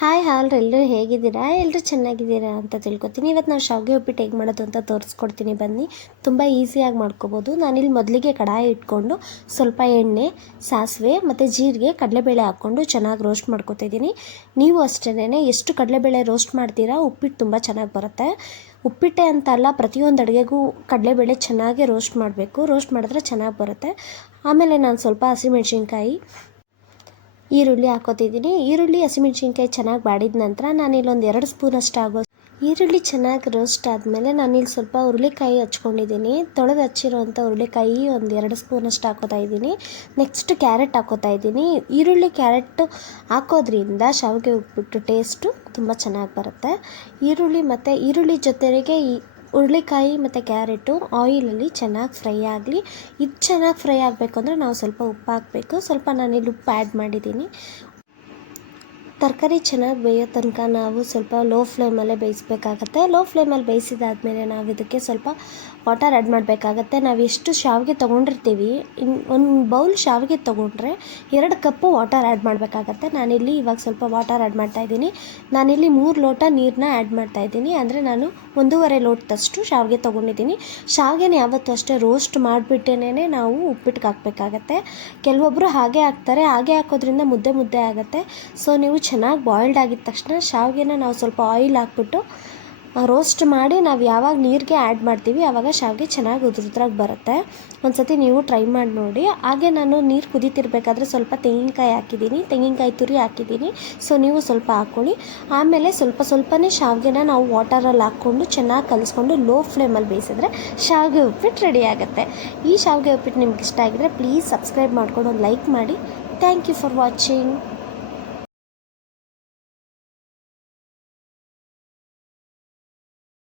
Hi ಎಲ್ಲರೂ ಹೇಗಿದ್ದೀರಾ? ಎಲ್ಲರೂ ಚೆನ್ನಾಗಿದ್ದೀರಾ ಅಂತ ತಿಳ್ಕೊತೀನಿ. ಇವತ್ತು ನಾನು ಶಾವಿಗೆ ಉಪ್ಪಿಟ್ಟು ಹೇಗೆ ಮಾಡೋದು ಅಂತ ತೋರಿಸ್ಕೊಡ್ತೀನಿ ಬನ್ನಿ. ತುಂಬ ಈಸಿಯಾಗಿ ಮಾಡ್ಕೋಬೋದು. ನಾನಿಲ್ಲಿ ಮೊದಲಿಗೆ ಕಡಾಯಿ ಇಟ್ಕೊಂಡು ಸ್ವಲ್ಪ ಎಣ್ಣೆ, ಸಾಸಿವೆ ಮತ್ತು ಜೀರಿಗೆ, ಕಡಲೆಬೇಳೆ ಹಾಕ್ಕೊಂಡು ಚೆನ್ನಾಗಿ ರೋಸ್ಟ್ ಮಾಡ್ಕೊತಿದ್ದೀನಿ. ನೀವು ಅಷ್ಟೇ ಎಷ್ಟು ಕಡಲೆಬೇಳೆ ರೋಸ್ಟ್ ಮಾಡ್ತೀರಾ ಉಪ್ಪಿಟ್ಟು ತುಂಬ ಚೆನ್ನಾಗಿ ಬರುತ್ತೆ. ಉಪ್ಪಿಟ್ಟೆ ಅಂತ ಅಲ್ಲ, ಪ್ರತಿಯೊಂದು ಅಡುಗೆಗೂ ಕಡಲೆಬೇಳೆ ಚೆನ್ನಾಗಿ ರೋಸ್ಟ್ ಮಾಡಬೇಕು. ರೋಸ್ಟ್ ಮಾಡಿದ್ರೆ ಚೆನ್ನಾಗಿ ಬರುತ್ತೆ. ಆಮೇಲೆ ನಾನು ಸ್ವಲ್ಪ ಹಸಿಮೆಣ್ಸಿನ್ಕಾಯಿ, ಈರುಳ್ಳಿ ಹಾಕೋತಿದ್ದೀನಿ. ಈರುಳ್ಳಿ ಹಸಿಮೆಣ್ಸಿನ್ಕಾಯಿ ಚೆನ್ನಾಗಿ ಬಾಡಿದ ನಂತರ ನಾನಿಲ್ಲೊಂದು 2 ಸ್ಪೂನಷ್ಟು ಈರುಳ್ಳಿ ಚೆನ್ನಾಗಿ ರೋಸ್ಟ್ ಆದಮೇಲೆ ನಾನಿಲ್ಲಿ ಸ್ವಲ್ಪ ಹುರುಳಿಕಾಯಿ ಹಚ್ಕೊಂಡಿದ್ದೀನಿ. ತೊಳೆದು ಹಚ್ಚಿರೋಂಥ ಹುರುಳಿಕಾಯಿ ಒಂದು 2 ಸ್ಪೂನಷ್ಟು ಹಾಕೋತಾ ಇದ್ದೀನಿ. ನೆಕ್ಸ್ಟ್ ಕ್ಯಾರೆಟ್ ಹಾಕೋತಾ ಇದ್ದೀನಿ. ಈರುಳ್ಳಿ ಕ್ಯಾರೆಟ್ ಹಾಕೋದ್ರಿಂದ ಶಾವಿಗೆ ಉಪ್ಪಿಟ್ಟು ಟೇಸ್ಟು ತುಂಬ ಚೆನ್ನಾಗಿ ಬರುತ್ತೆ. ಈರುಳ್ಳಿ ಜೊತೆಗೆ ಹುರುಳಿಕಾಯಿ ಮತ್ತು ಕ್ಯಾರೆಟು ಆಯಿಲಲ್ಲಿ ಚೆನ್ನಾಗಿ ಫ್ರೈ ಆಗಲಿ. ಇದು ಚೆನ್ನಾಗಿ ಫ್ರೈ ಆಗಬೇಕು ಅಂದರೆ ನಾವು ಸ್ವಲ್ಪ ಉಪ್ಪು ಹಾಕಬೇಕು. ಸ್ವಲ್ಪ ನಾನಿಲ್ಲಿ ಉಪ್ಪು ಆ್ಯಡ್ ಮಾಡಿದ್ದೀನಿ. ತರಕಾರಿ ಚೆನ್ನಾಗಿ ಬೇಯೋ ತನಕ ನಾವು ಸ್ವಲ್ಪ ಲೋ ಫ್ಲೇಮಲ್ಲೇ ಬೇಯಿಸಬೇಕಾಗತ್ತೆ. ಲೋ ಫ್ಲೇಮಲ್ಲಿ ಬೇಯಿಸಿದಾದ್ಮೇಲೆ ನಾವು ಇದಕ್ಕೆ ಸ್ವಲ್ಪ ವಾಟರ್ ಆ್ಯಡ್ ಮಾಡಬೇಕಾಗತ್ತೆ. ನಾವು ಎಷ್ಟು ಶಾವಿಗೆ ತೊಗೊಂಡಿರ್ತೀವಿ, ಒಂದು ಬೌಲ್ ಶಾವಿಗೆ ತೊಗೊಂಡ್ರೆ 2 ಕಪ್ಪು ವಾಟರ್ ಆ್ಯಡ್ ಮಾಡಬೇಕಾಗತ್ತೆ. ನಾನಿಲ್ಲಿ ಇವಾಗ ಸ್ವಲ್ಪ ವಾಟರ್ ಆ್ಯಡ್ ಮಾಡ್ತಾಯಿದ್ದೀನಿ. ನಾನಿಲ್ಲಿ 3 ಲೋಟ ನೀರನ್ನ ಆ್ಯಡ್ ಮಾಡ್ತಾಯಿದ್ದೀನಿ. ಅಂದರೆ ನಾನು 1.5 ಲೋಟದಷ್ಟು ಶಾವಿಗೆ ತೊಗೊಂಡಿದ್ದೀನಿ. ಶಾವಿಗೆನ ಯಾವತ್ತೂ ಅಷ್ಟೇ ರೋಸ್ಟ್ ಮಾಡಿಬಿಟ್ಟೇನೆ ನಾವು ಉಪ್ಪಿಟ್ಟಿಗೆ ಹಾಕಬೇಕಾಗತ್ತೆ. ಕೆಲವೊಬ್ಬರು ಹಾಗೆ ಹಾಕ್ತಾರೆ. ಹಾಗೆ ಹಾಕೋದ್ರಿಂದ ಮುದ್ದೆ ಆಗುತ್ತೆ. ಸೊ ನೀವು ಚೆನ್ನಾಗಿ ಬಾಯ್ಲ್ಡ್ ಆಗಿದ ತಕ್ಷಣ ಶಾವಿಗೆನ ನಾವು ಸ್ವಲ್ಪ ಆಯಿಲ್ ಹಾಕ್ಬಿಟ್ಟು ರೋಸ್ಟ್ ಮಾಡಿ ನಾವು ಯಾವಾಗ ನೀರಿಗೆ ಆ್ಯಡ್ ಮಾಡ್ತೀವಿ ಆವಾಗ ಶಾವಿಗೆ ಚೆನ್ನಾಗಿ ಉದುರಾಗಿ ಬರುತ್ತೆ. ಒಂದು ಸತಿ ನೀವು ಟ್ರೈ ಮಾಡಿ ನೋಡಿ. ಹಾಗೆ ನಾನು ನೀರು ಕುದೀತಿರ್ಬೇಕಾದ್ರೆ ಸ್ವಲ್ಪ ತೆಂಗಿನಕಾಯಿ ತುರಿ ಹಾಕಿದ್ದೀನಿ. ಸೊ ನೀವು ಸ್ವಲ್ಪ ಹಾಕ್ಕೊಳ್ಳಿ. ಆಮೇಲೆ ಸ್ವಲ್ಪನೇ ಶಾವಿಗೆನ ನಾವು ವಾಟರಲ್ಲಿ ಹಾಕ್ಕೊಂಡು ಚೆನ್ನಾಗಿ ಕಲಿಸ್ಕೊಂಡು ಲೋ ಫ್ಲೇಮಲ್ಲಿ ಬೇಯಿಸಿದ್ರೆ ಶಾವಿಗೆ ಉಪ್ಪಿಟ್ಟು ರೆಡಿ ಆಗುತ್ತೆ. ಈ ಶಾವಿಗೆ ಉಪ್ಪಿಟ್ಟು ನಿಮ್ಗೆ ಇಷ್ಟ ಆಗಿದ್ರೆ ಪ್ಲೀಸ್ ಸಬ್ಸ್ಕ್ರೈಬ್ ಮಾಡ್ಕೊಂಡು ಒಂದು ಲೈಕ್ ಮಾಡಿ. Thank you for watching.